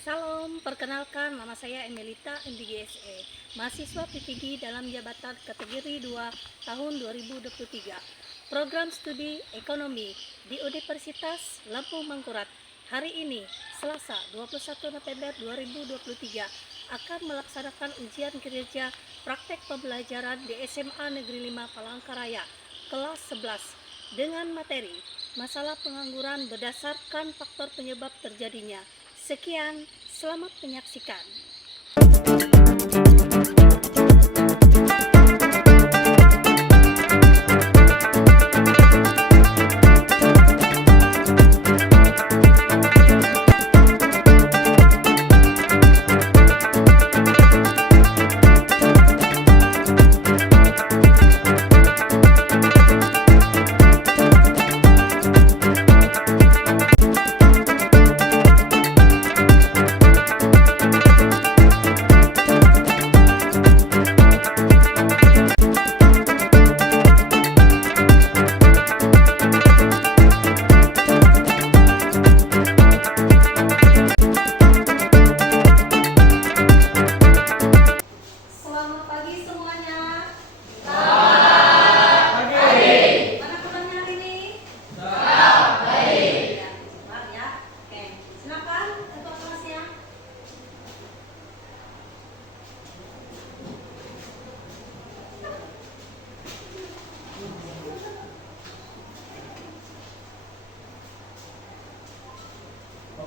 Salam, perkenalkan nama saya Emelita MBGSE, mahasiswa PPG dalam jabatan kategori 2 tahun 2023. Program studi ekonomi di Universitas Lampung Mangkurat. Hari ini, Selasa 21 November 2023, akan melaksanakan ujian kinerja praktek pembelajaran di SMA Negeri 5 Palangkaraya, kelas 11, dengan materi masalah pengangguran berdasarkan faktor penyebab terjadinya. Sekian, selamat menyaksikan.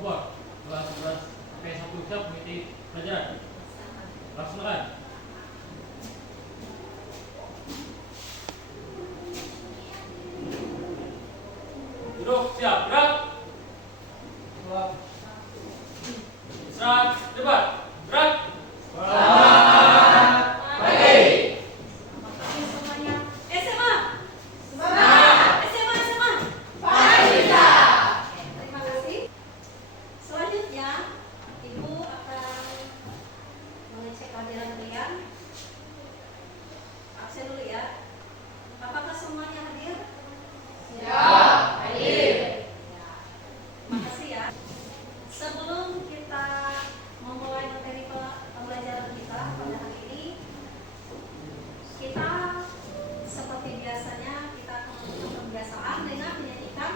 Bapak, kelas 11 sampai 1 jam mengikuti pelajaran. Laksanakan. Duduk, siap, gerak. Istirahat, debat, gerak. Absen dulu ya. Apakah semuanya hadir? Ya, hadir. Ya. Makasih ya. Sebelum kita memulai materi pembelajaran kita pada hari ini, kita seperti biasanya kita akan melakukan pembiasaan dengan menyanyikan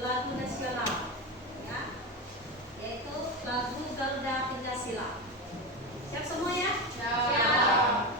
lagu nasional, ya, yaitu lagu Garuda Pancasila. Siap semuanya? Siap.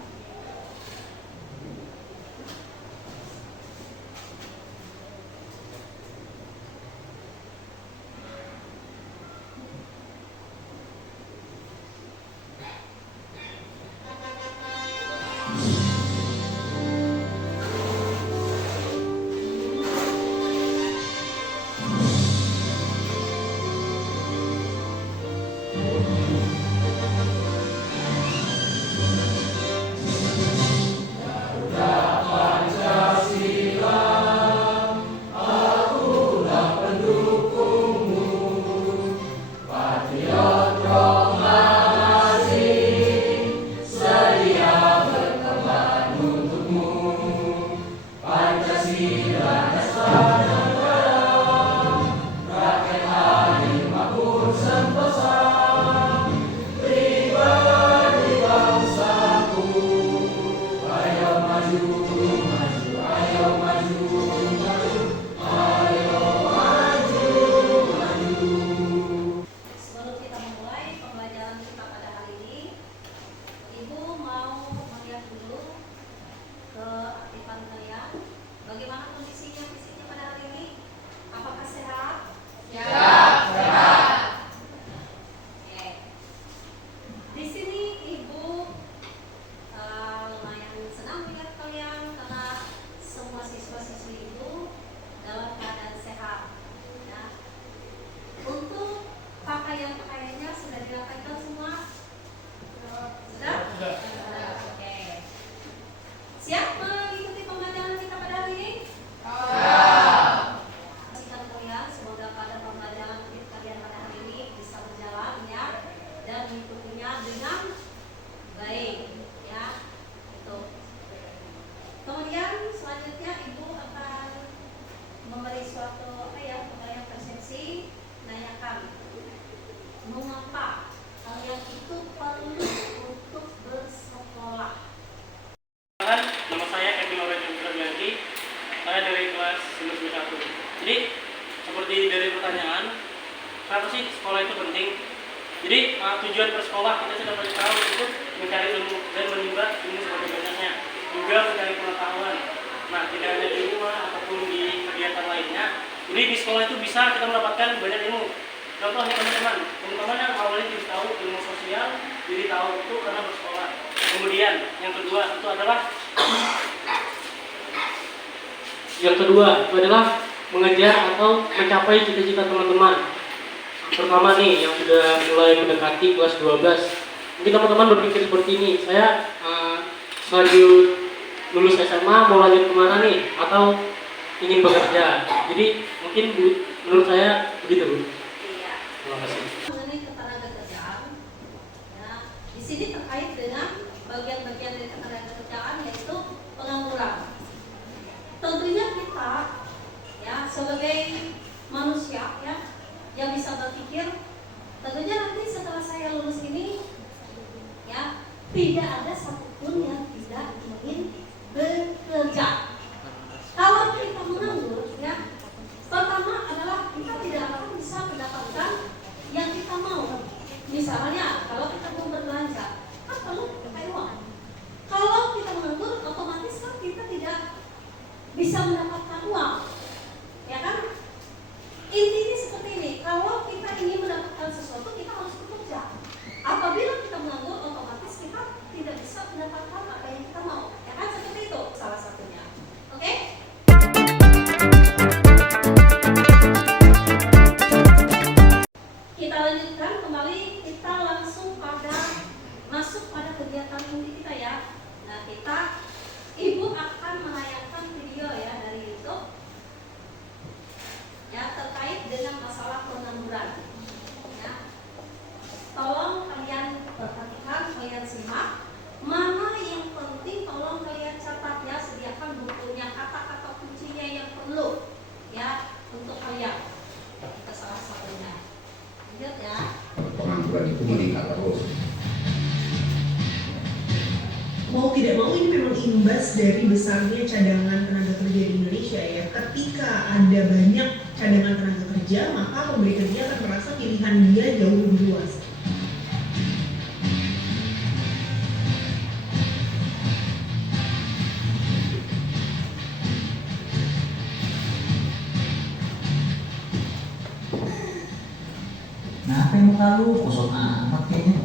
Sebelum kita memulai pembelajaran kita pada hari ini, Ibu mau melihat dulu keaktifan kalian. Bagaimana kondisinya, fisiknya pada hari ini? Apakah sehat? Ya, sehat. Oke. Di sini Ibu lumayan senang melihat kalian karena semua siswa-siswi Ibu dalam keadaan sehat. Ya. Untuk pakaiannya sudah dirapatkan semua? Sudah? Sudah. Oke. Siap mengikuti pembelajaran kita pada hari ini? Ya. Pastikan kalian, semoga pada pembelajaran kalian pada hari ini bisa berjalan ya dan mengikutinya dengan baik ya. Itu. Kemudian selanjutnya Ibu akan memberi suatu persepsi, nanyakan mengapa kalian itu perlu untuk bersekolah? Nama saya Kevin Lorenzo Putrabianti. Saya dari kelas 9 Jadi, seperti dari pertanyaan, kenapa sih sekolah itu penting? Jadi, tujuan bersekolah kita sudah pasti tahu itu mencari ilmu dan menimba ilmu sebagai banyaknya, juga mencari pengetahuan. Nah, tidak hanya di rumah ataupun di kegiatan lainnya. Jadi di sekolah itu bisa kita mendapatkan banyak ilmu. Contohnya teman-teman yang awalnya jadi tahu ilmu sosial, jadi tahu itu karena bersekolah. Kemudian yang kedua itu adalah mengejar atau mencapai cita-cita teman-teman. Pertama nih yang sudah mulai mendekati kelas 12. Mungkin teman-teman berpikir seperti ini, saya selanjut lulus SMA mau lanjut kemana nih? Atau ingin bekerja. Jadi mungkin menurut saya begitu, Bu. Iya. Terima kasih. Mengenai ketenagakerjaan, ya, di sini terkait dengan bagian-bagian dari ketenagakerjaan yaitu pengangguran. Tentunya kita, ya, sebagai manusia, ya, yang bisa berpikir, tentunya nanti setelah saya lulus ini, ya, tidak ada satupun yang tidak ingin bekerja. Kalau kita menganggur, ya, pertama adalah kita tidak akan bisa mendapatkan yang kita mau. Misalnya, kalau kita mau berbelanja, kan perlu pakai uang. Kalau kita menganggur, otomatis kan kita tidak bisa mendapatkan uang, ya kan? Intinya seperti ini. Kalau kita ingin mendapatkan sesuatu, kita harus bekerja. Apabila kita menganggur, otomatis kita tidak bisa mendapatkan apa yang kita mau, ya kan? Seperti itu salah satunya. Oke? Kita lanjutkan kembali, kita langsung masuk pada kegiatan inti kita, ya. Nah, Ibu akan menayangkan video, ya, dari YouTube, ya, terkait dengan masalah pengangguran, ya. Tolong kalian perhatikan, kalian simak. Mana yang penting tolong kalian catat, ya, sediakan bukunya, kata-kata kuncinya yang perlu, ya, untuk kalian. Itu salah satunya. Lanjut, ya. Pengangguran itu meningkat terus. Mau tidak mau ini memang imbas dari besarnya cadangan tenaga kerja di Indonesia, ya. Ketika ada banyak cadangan tenaga kerja, maka pemberi kerja akan merasa pilihan dia jauh lebih luas. Nah, apa yang muka lu? Kosong amat kayaknya.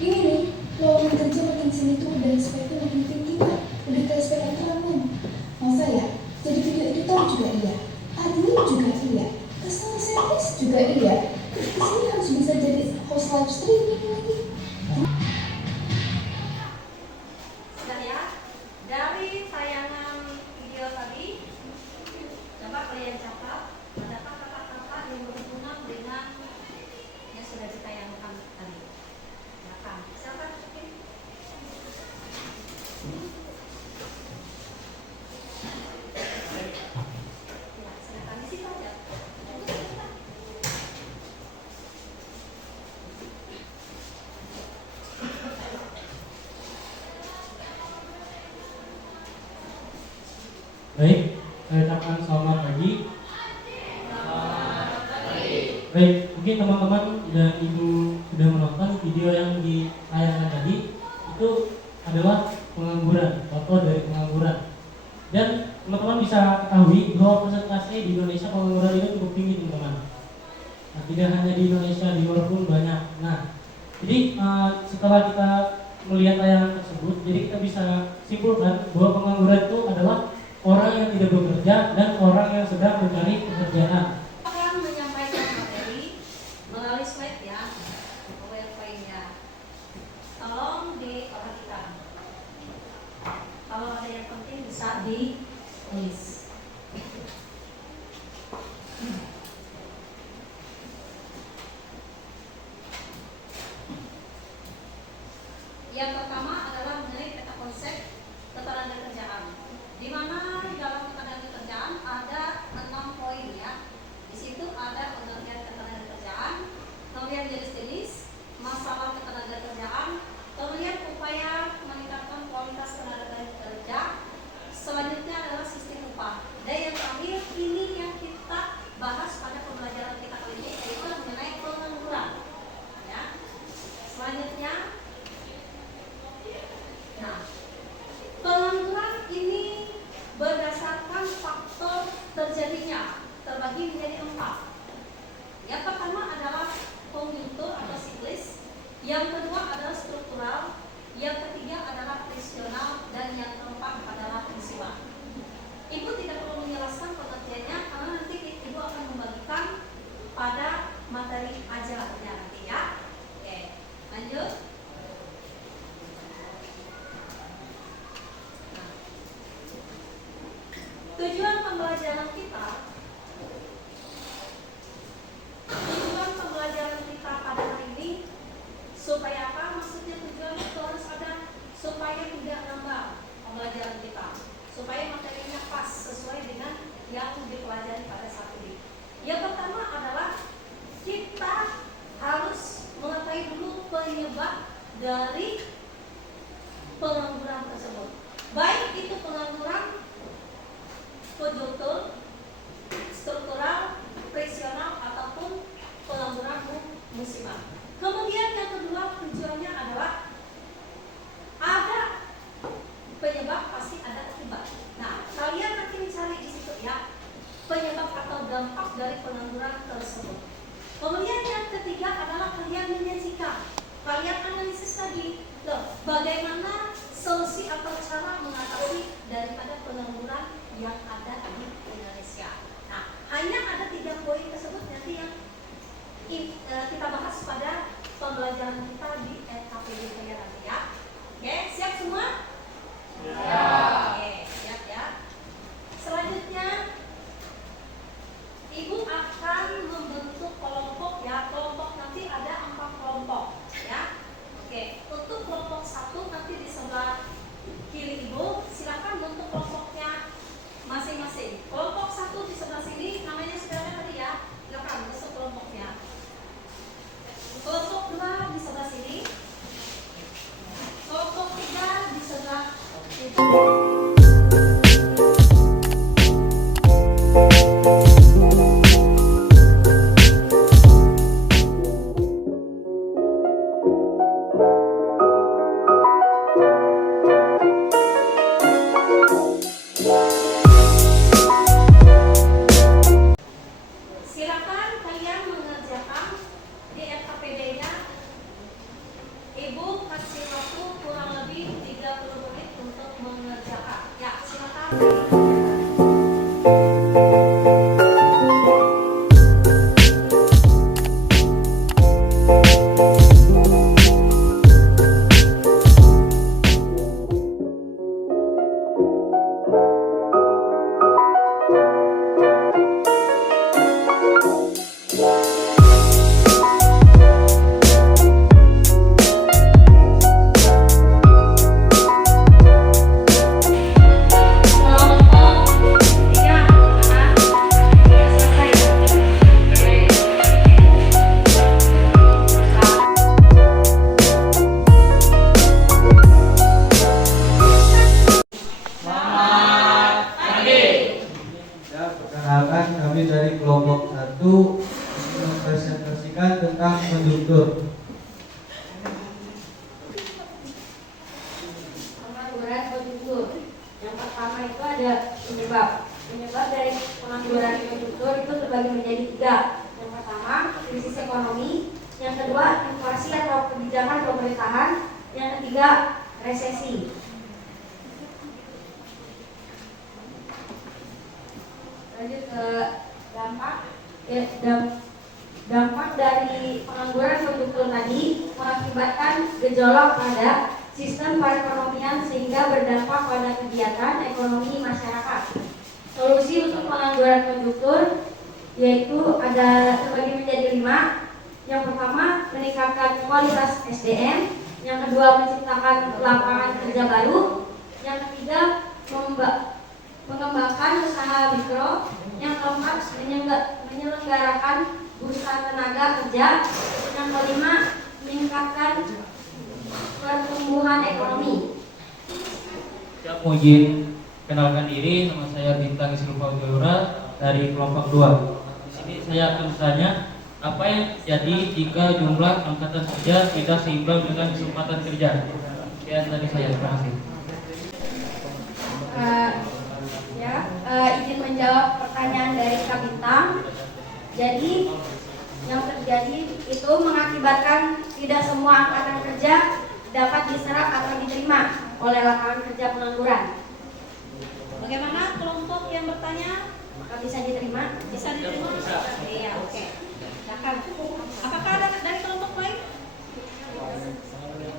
Ini nih, lowongan kerja makin sini tuh dan speknya makin tinggi kan. Udah kayak spek Ultraman. Masa ya? Jadi video editor juga iya, admin juga iya, customer service juga iya. Kesini harus bisa jadi host live streaming lagi. Sudah, ya. Dari tayangan video tadi, coba kalian catat adakah kata-kata yang berhubungan dengan yang sudah ditayangkan tadi. Silakan. Silakan. Ya, silakan di situ aja. Baik, saya ucapkan selamat pagi. Baik, mungkin teman-teman dan ibu sudah menonton video yang ditayangkan tadi. Itu adalah pengangguran, contoh dari pengangguran. Dan teman-teman bisa ketahui bahwa persentase di Indonesia pengangguran itu cukup tinggi, teman-teman. Nah, tidak hanya di Indonesia, di luar pun banyak. Nah, jadi setelah kita melihat tayangan tersebut, jadi kita bisa simpulkan bahwa pengangguran itu adalah orang yang tidak bekerja dan orang yang sedang mencari pekerjaan. Akan menyampaikan materi melalui slide, ya, PowerPoint-nya. Tolong diperhatikan. Kalau ada yang penting bisa ditulis. Yang pertama adalah mengenai peta konsep ketenagakerjaan, di mana di dalam ketenagakerjaan ada 6 poin. tujuannya terbagi menjadi 4. Yang pertama adalah konjungtur atau siklis, yang kedua adalah struktural, yang ketiga adalah presional, dan yang keempat adalah musiman. Ibu tidak perlu menjelaskan pengertiannya karena nanti ibu akan membagikan pada materi ajarnya nanti ya. Oke, lanjut. Nah, tujuan pembelajaran kita pada hari ini supaya apa? Maksudnya tujuan itu harus ada supaya tidak ngambang pembelajaran kita, supaya materinya pas sesuai dengan yang dipelajari pada saat ini. Yang pertama adalah kita harus mengetahui dulu penyebab dari pengangguran tersebut, baik itu pengangguran konjungtur, struktural, presional, ataupun pengangguran musiman. Kemudian yang kedua tujuannya adalah ada penyebab pasti ada akibat. Nah, kalian nanti mencari di situ ya penyebab atau dampak dari pengangguran tersebut. Kemudian yang ketiga adalah kalian menyajikan, kalian analisis tadi, bagaimana solusi atau cara mengatasi daripada pengangguran yang ada di Indonesia. Nah, hanya ada 3 poin tersebut nanti yang kita bahas pada pembelajaran kita di RKPD nanti ya. Oke, siap semua? Ya. Oke, siap ya. Selanjutnya Ibu akan membentuk kelompok ya. Kelompok nanti ada 4 kelompok ya. Oke, untuk kelompok 1 nanti di sebelah kiri Ibu, silakan bentuk kelompoknya masing-masing. Kelompok 1 di sebelah sini namanya saudara tadi ya. Silakan bentuk kelompoknya. Kelompok 2 di sebelah sini. Kelompok 3 di sebelah itu. Silakan kalian mengerjakan di RKPD-nya. Ibu kasih waktu kurang lebih 30 menit untuk mengerjakan. Ya, silakan. Perkenalkan, kami dari kelompok 1 mempresentasikan tentang konjungtur. Pengangguran konjungtur. Yang pertama itu ada penyebab. Penyebab dari pengangguran konjungtur itu terbagi menjadi 3. Yang pertama, krisis ekonomi. Yang kedua, inflasi atau kebijakan pemerintahan. Yang ketiga, resesi. Lanjut ke dampak. Dampak dari pengangguran konjungtur tadi mengakibatkan gejolak pada sistem perekonomian sehingga berdampak pada kegiatan ekonomi masyarakat. Solusi untuk pengangguran konjungtur yaitu ada terbagi menjadi 5. Yang pertama, meningkatkan kualitas SDM. Yang kedua, menciptakan lapangan kerja baru. Yang ketiga, mengembangkan usaha mikro. Yang keempat, menyelenggarakan bursa tenaga kerja. Yang kelima, meningkatkan pertumbuhan ekonomi. Siap, izin kenalkan diri, nama saya Bintang Isrufa Gaura dari kelompok 2. Di sini saya akan bertanya, apa yang jadi jika jumlah angkatan kerja tidak seimbang dengan kesempatan kerja? Sekian dari saya, terima kasih. izin menjawab pertanyaan dari Kak Bintang. Jadi yang terjadi itu mengakibatkan tidak semua angkatan kerja dapat diserap atau diterima oleh lapangan kerja pengangguran. Bagaimana kelompok yang bertanya? Apakah bisa diterima? Bisa diterima? Iya, oke. Silakan. Apakah ada dari kelompok lain?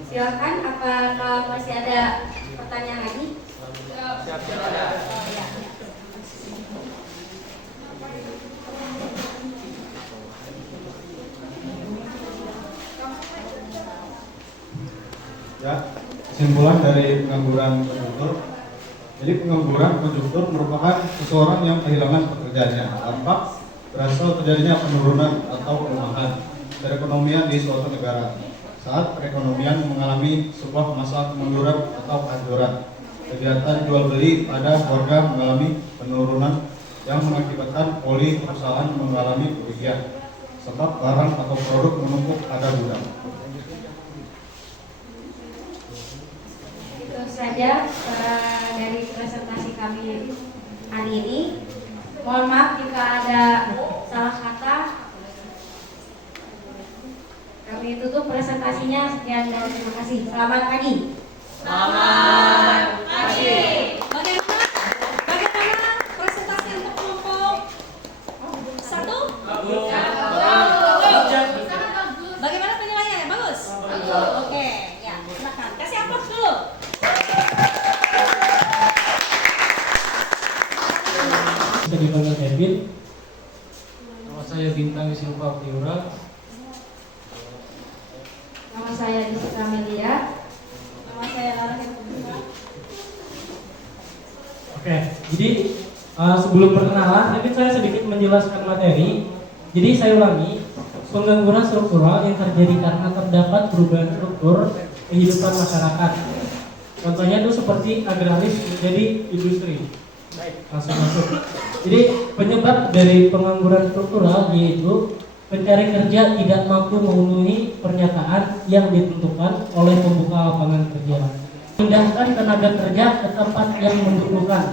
Silakan. Apakah masih ada pertanyaan lagi? Siap. Oh, ya. Ya, kesimpulan dari pengangguran konjungtur. Jadi pengangguran konjungtur merupakan seseorang yang kehilangan pekerjaannya tanpa berasal terjadinya penurunan atau pelemahan perekonomian di suatu negara saat perekonomian mengalami sebuah masa kemunduran atau kehancuran. Kegiatan jual beli pada warga mengalami penurunan yang mengakibatkan poli perusahaan mengalami kerugian sebab barang atau produk menumpuk pada gudang. Itu saja dari presentasi kami hari ini. Mohon maaf jika ada salah kata. Kami tutup presentasinya. Sekian dan terima kasih. Selamat pagi. Bagaimana presentasi untuk kelompok 1? Bagaimana penilaiannya? Bagus? Oke, ya, silakan. Kasih aplaus dulu. Bisa dipanggil Kevin. Nama saya Bintang Silva Priura. Nama saya Jessica Melia. Nama saya Lara Heputra. Oke, jadi sebelum perkenalan, mungkin saya sedikit menjelaskan materi. Jadi saya ulangi, pengangguran struktural yang terjadi karena terdapat perubahan struktur kehidupan masyarakat. Contohnya itu seperti agraris menjadi industri. Langsung masuk. Jadi penyebab dari pengangguran struktural yaitu pencari kerja tidak mampu memenuhi pernyataan yang ditentukan oleh pembuka lapangan kerja. Pindahkan tenaga kerja ke tempat yang membutuhkan.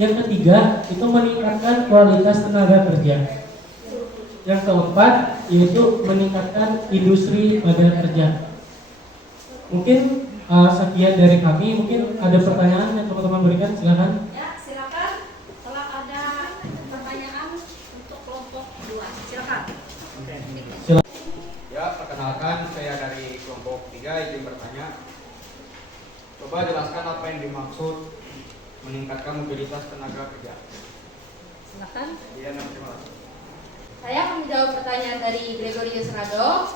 Yang ketiga, itu meningkatkan kualitas tenaga kerja. Yang keempat, yaitu meningkatkan industri pada kerja. Mungkin sekian dari kami. Mungkin ada pertanyaan yang teman-teman berikan, silakan. Ya, silakan. Kalau ada pertanyaan untuk kelompok 2, silakan. Ya, perkenalkan saya dari kelompok 3 izin bertanya. Coba jelaskan apa yang dimaksud meningkatkan mobilitas tenaga kerja. Silakan. Iya, terima kasih. Saya akan menjawab pertanyaan dari Gregorius Rado.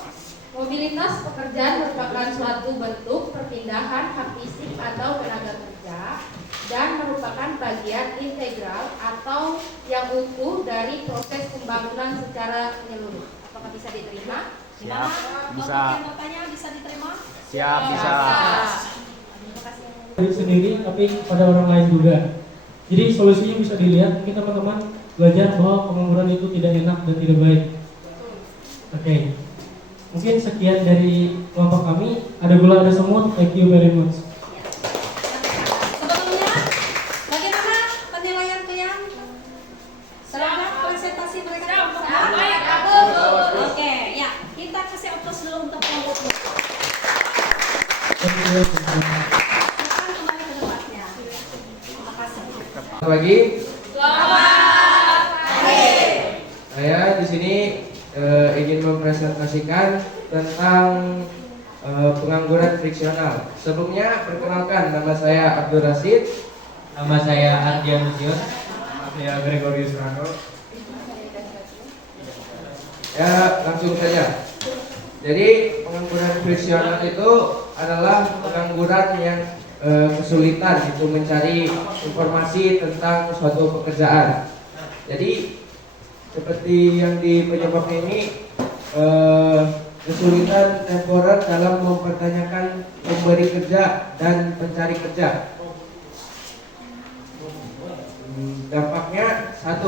Mobilitas pekerjaan merupakan suatu bentuk perpindahan hak fisik atau tenaga kerja dan merupakan bagian integral atau yang utuh dari proses pembangunan secara menyeluruh. Apakah bisa diterima? Gimana? bisa. Kelompok yang bertanya bisa diterima? Siap, bisa. Terima kasih. Diri sendiri tapi pada orang lain juga. Jadi solusinya bisa dilihat. Mungkin teman-teman belajar bahwa pengangguran itu tidak enak dan tidak baik. Oke. Mungkin sekian dari kelompok kami. Ada gula, ada semut. Thank you very much. Sebelumnya, bagaimana penilaian kalian terhadap presentasi mereka? Baik, oke, ya, kita kasih aplaus dulu untuk kelompok 2. Silakan kembali ke tempatnya. Terima kasih. Selamat pagi. Saya di sini ingin mempresentasikan tentang pengangguran friksional. Sebelumnya perkenalkan, nama saya Abdul Rasid. Nama saya Ardian Musion. Nama saya Gregorius Rado. Ya, langsung saja. Jadi pengangguran friksional itu adalah pengangguran yang kesulitan itu mencari informasi tentang suatu pekerjaan. Jadi seperti yang di penyebab ini, kesulitan temporer dalam mempertanyakan pemberi kerja dan pencari kerja. Dampaknya 1,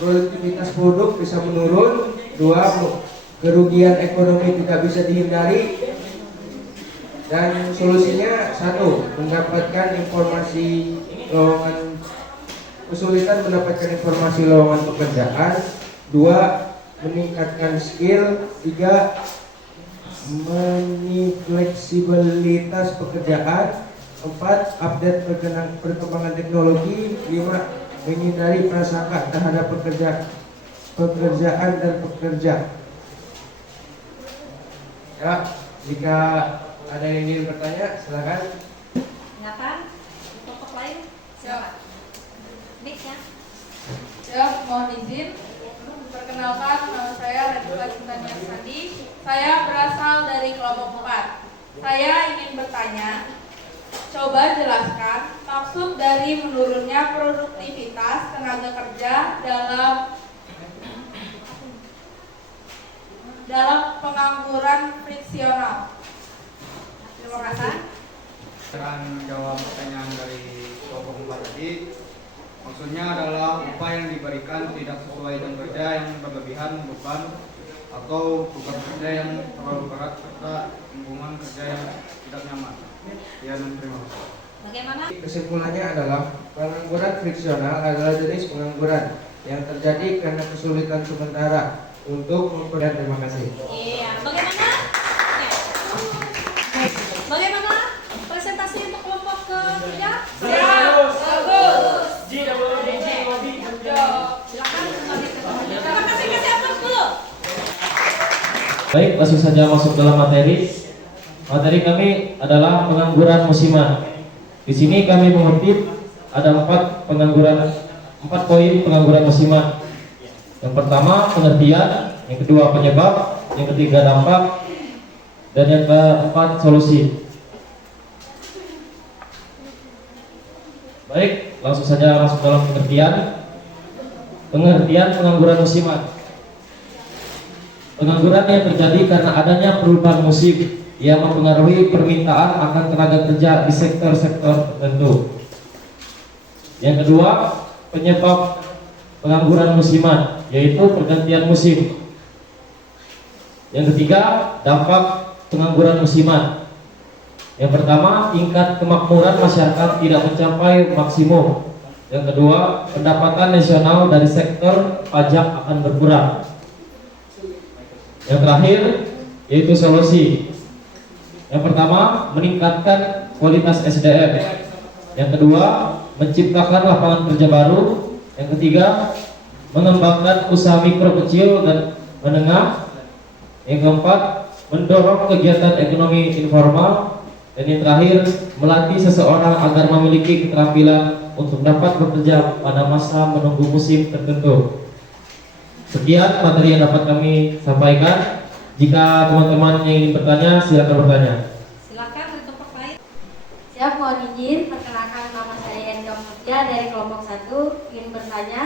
produktivitas produk bisa menurun. 2, kerugian ekonomi tidak bisa dihindari. Dan solusinya 1, mendapatkan informasi lowongan kesulitan mendapatkan informasi lowongan pekerjaan. 2. Meningkatkan skill. 3. Fleksibilitas pekerjaan. 4. Update perkembangan teknologi. 5. Menghindari prasangka terhadap pekerjaan dan pekerja. Ya, jika ada yang ingin bertanya, silakan. Silakan. Kelompok lain. Silakan. Mic ya. Ya, mohon izin. Perkenalkan, nama saya Radhika Cintania Sandi. Saya berasal dari kelompok 4. Saya ingin bertanya, coba jelaskan maksud dari menurunnya produktivitas tenaga kerja dalam pengangguran friksional. Terima kasih. Akan menjawab pertanyaan dari kelompok 4 tadi. Maksudnya adalah upah yang diberikan tidak sesuai jam kerja yang berlebihan, beban, atau tugas kerja yang terlalu berat serta lingkungan kerja yang tidak nyaman. Ya, dan terima kasih. Bagaimana? Kesimpulannya adalah pengangguran friksional adalah jenis pengangguran yang terjadi karena kesulitan sementara untuk memperoleh. Terima kasih. Iya. Bagaimana? Bagaimana presentasi untuk kelompok ketiga? Siap. Bagus. Silakan kembali ke tempat. Terima kasih kesiapan dulu. Baik, langsung saja masuk dalam materi. Materi kami adalah pengangguran musiman. Di sini kami mengutip ada 4 poin pengangguran musiman. Yang pertama pengertian, yang kedua penyebab, yang ketiga dampak, dan yang keempat solusi. Baik, langsung saja masuk dalam pengertian. Pengertian pengangguran musiman. Pengangguran yang terjadi karena adanya perubahan musim yang mempengaruhi permintaan akan tenaga kerja di sektor-sektor tertentu. Yang kedua, penyebab pengangguran musiman, yaitu pergantian musim. Yang ketiga, dampak pengangguran musiman. Yang pertama, tingkat kemakmuran masyarakat tidak mencapai maksimum. Yang kedua, pendapatan nasional dari sektor pajak akan berkurang. Yang terakhir, yaitu solusi. Yang pertama, meningkatkan kualitas SDM. Yang kedua, menciptakan lapangan kerja baru. Yang ketiga, mengembangkan usaha mikro, kecil, dan menengah. Yang keempat, mendorong kegiatan ekonomi informal. Dan yang terakhir, melatih seseorang agar memiliki keterampilan untuk dapat bekerja pada masa menunggu musim tertentu. Sekian materi yang dapat kami sampaikan. Jika teman-teman yang ingin bertanya, silakan bertanya. Silakan dari kelompok lain. Siap, mohon izin. Perkenalkan, nama saya Yanka Mutia dari kelompok 1. Ingin bertanya,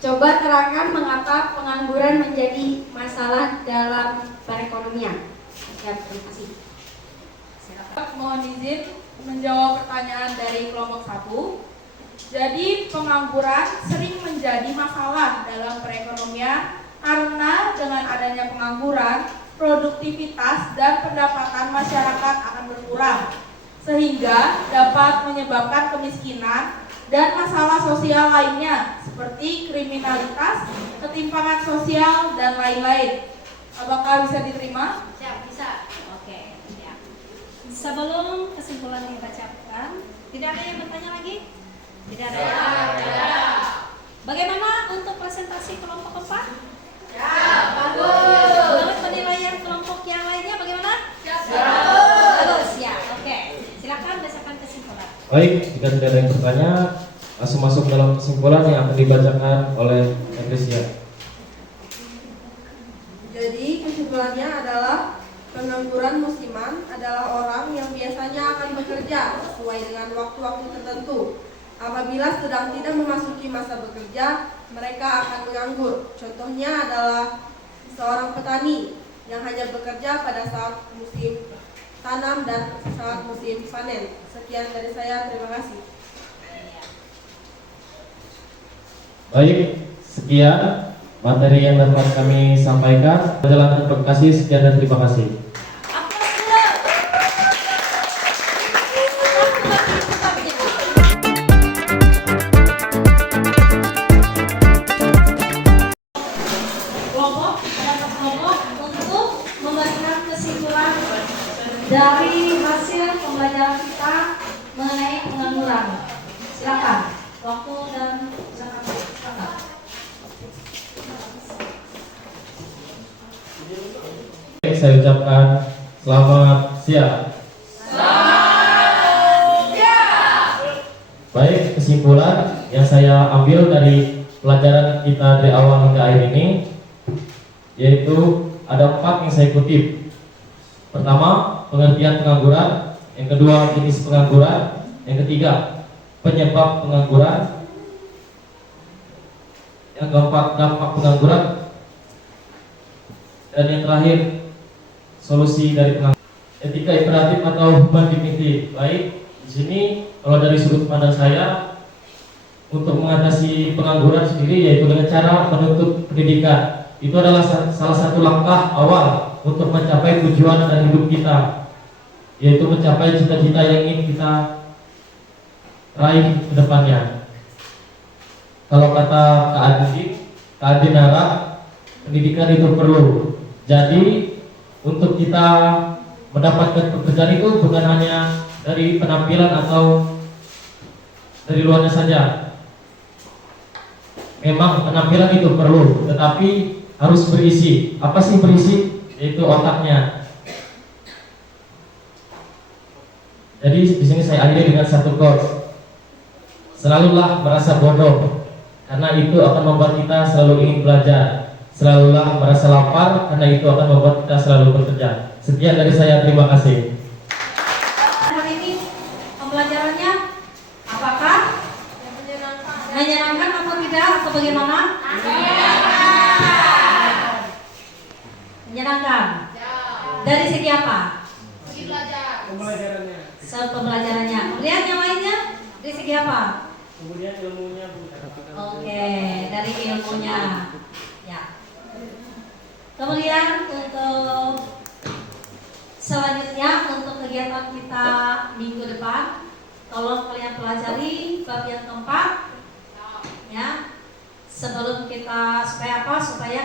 coba terangkan mengapa pengangguran menjadi masalah dalam perekonomian. Siap, terima kasih. Mohon izin menjawab pertanyaan dari kelompok 1. Jadi pengangguran sering menjadi masalah dalam perekonomian karena dengan adanya pengangguran, produktivitas dan pendapatan masyarakat akan berkurang, sehingga dapat menyebabkan kemiskinan dan masalah sosial lainnya seperti kriminalitas, ketimpangan sosial, dan lain-lain. Apakah bisa diterima? Siap, bisa. Oke, siap. Sebelum kesimpulan yang dibacakan, tidak ada yang bertanya lagi? Tidak ada. Bagaimana untuk presentasi kelompok 4? Ya, bagus. Menurut penilaian kelompok yang lainnya bagaimana? Bagus, ya. Oke. Silakan bacakan kesimpulan. Baik, jika tidak ada yang bertanya, langsung masuk dalam kesimpulan yang akan dibacakan oleh Patricia. Jadi kesimpulannya adalah pengangguran musiman adalah orang yang biasanya akan bekerja sesuai dengan waktu-waktu tertentu. Apabila sedang tidak memasuki masa bekerja, mereka akan menganggur. Contohnya adalah seorang petani yang hanya bekerja pada saat musim tanam dan saat musim panen. Sekian dari saya, terima kasih. Baik, sekian materi yang dapat kami sampaikan. Menjalankan terima kasih, sekian dan terima kasih. Aplaus dulu. saya ucapkan selamat siang. Baik, kesimpulan yang saya ambil dari pelajaran kita dari awal hingga akhir ini, yaitu ada 4 yang saya kutip. Pertama, pengertian pengangguran. Yang kedua, jenis pengangguran. Yang ketiga, penyebab pengangguran. Yang keempat, dampak pengangguran. Dan yang terakhir, solusi dari pengangguran. Etika imperatif atau human dignity. Baik, di sini kalau dari sudut pandang saya, untuk mengatasi pengangguran sendiri yaitu dengan cara menuntut pendidikan. Itu adalah salah satu langkah awal untuk mencapai tujuan dan hidup kita, yaitu mencapai cita-cita yang ingin kita raih ke depannya. Kalau kata Kak Adi Nara, pendidikan itu perlu. Jadi untuk kita mendapatkan pekerjaan itu bukan hanya dari penampilan atau dari luarnya saja. Memang penampilan itu perlu, tetapi harus berisi. Apa sih berisi? Yaitu otaknya. Jadi di sini saya akhiri dengan satu quotes. Selalulah merasa bodoh, karena itu akan membuat kita selalu ingin belajar. Selalulah merasa lapar, karena itu akan membuat kita selalu bekerja. Sekian dari saya, terima kasih. Hari ini pembelajarannya apakah menyenangkan atau tidak atau bagaimana? Menyenangkan. Dari segi apa? Segi belajar. Pembelajarannya. Kemudian yang lainnya dari segi apa? Kemudian ilmunya, Bu. Oke, dari ilmunya. Ya. Kemudian untuk selanjutnya untuk kegiatan kita minggu depan, tolong kalian pelajari bab yang keempat, ya. Sebelum kita supaya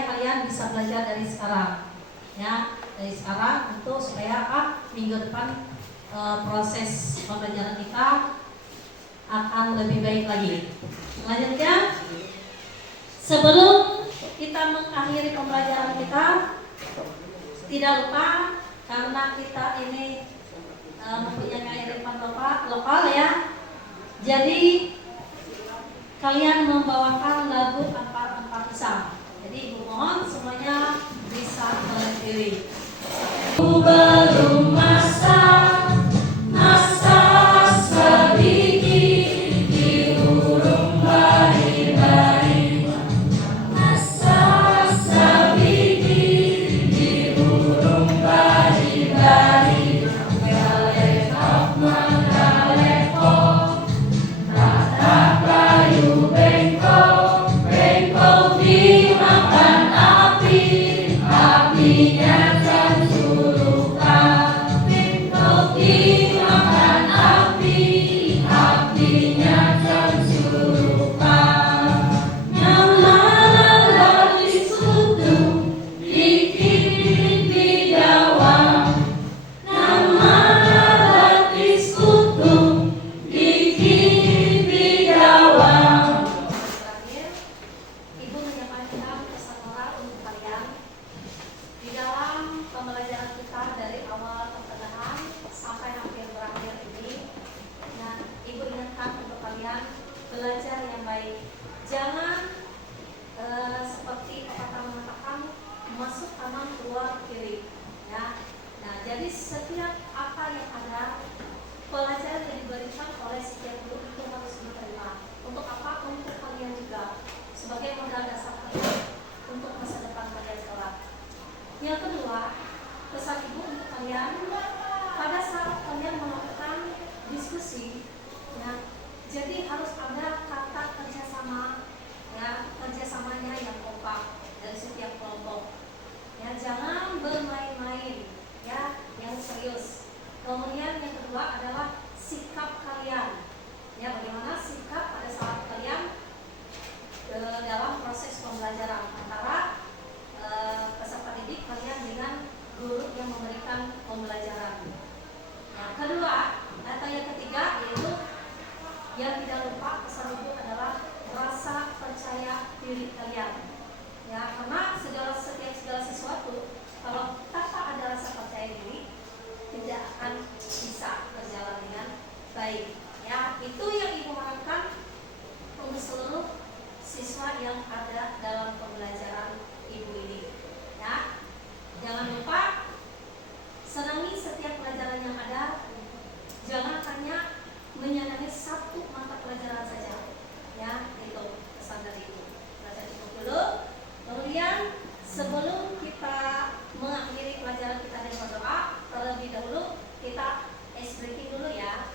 kalian bisa belajar dari sekarang, ya, dari sekarang untuk supaya minggu depan proses pembelajaran kita akan lebih baik lagi. Selanjutnya, sebelum kita mengakhiri pembelajaran kita, tidak lupa karena kita ini mempunyai kearifan lokal ya. Jadi kalian membawakan lagu Empat Pisang. Jadi ibu mohon semuanya bisa berdiri. Belum masa sedikit di hurung bari-bari, masa sedikit di hurung bari-bari, melepok melepok, rata kayu bengkok, bengkok dimakan api, apinya tersuruhkan, bengkok dimakan api, apinya tersuruhkan. Nyamala disutu, dikit di Jawa, nyamala disutu, dikit di Jawa. Terakhir, Ibu menyampaikan pesan moral untuk kalian di dalam pembelajaran kita dari awal pertengahan sampai hampir berakhir ini. Nah, Ibu ingatkan untuk kalian belajar yang baik. Jangan seperti pepatah mengatakan masuk kanan keluar kiri, ya. Nah, jadi setiap apa yang ada pelajaran yang diberikan oleh setiap guru itu harus diterima. Untuk apa? Untuk kalian juga sebagai modal dasar kalian untuk masa depan kalian kelak. Yang kedua, pesan Ibu untuk kalian pada saat kalian melakukan diskusi, ya, jadi harus ada kata kerjasama, ya, kerjasamanya yang kompak dari setiap kelompok. Ya, jangan bermain-main, ya, yang serius. Kemudian yang kedua adalah sikap kalian, ya, bagaimana sikap pada saat kalian dalam proses pembelajaran antara peserta didik kalian dengan guru yang memberikan pembelajaran. Yang kedua atau yang ketiga yaitu yang tidak lupa pesan Ibu adalah rasa percaya diri kalian. Ya, karena setiap segala sesuatu kalau tanpa ada tidak akan bisa berjalan dengan baik. Ya, itu yang Ibu harapkan untuk seluruh siswa yang ada dalam pembelajaran Ibu ini. Ya, jangan lupa senangi setiap pelajaran yang ada. Jangan hanya menyenangi satu mata pelajaran saja. Ya, itu pesan dari Ibu. Baca cukup dulu. Kemudian sebelum kita mengakhiri pelajaran kita dengan berdoa, terlebih dahulu kita ice breaking dulu ya.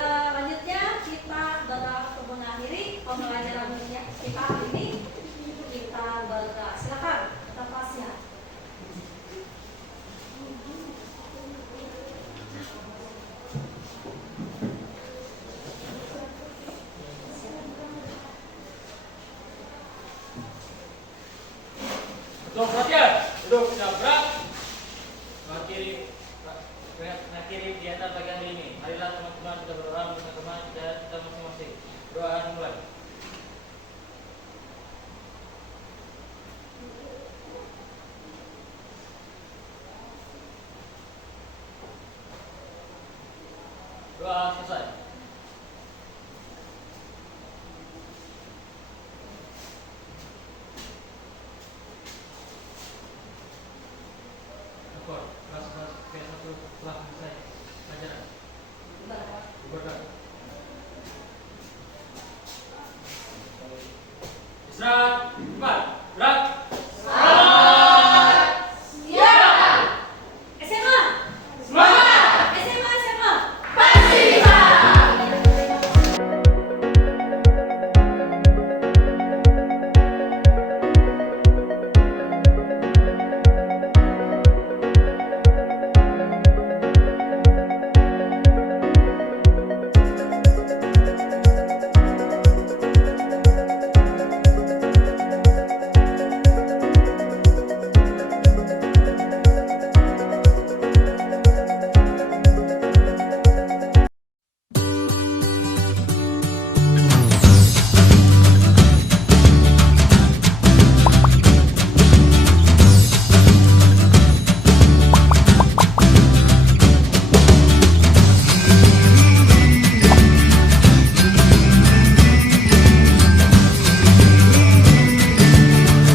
Selanjutnya kita bakal mengakhiri pembelajaran kita hari ini. Kita bakal silakan kertasnya. Betul perhatian. Duduk siap gerak. Mengakhiri kegiatan pagi hari ini. Marilah teman-teman kita berdoa untuk teman-teman kita masing-masing. Doa dimulai. Doa selesai.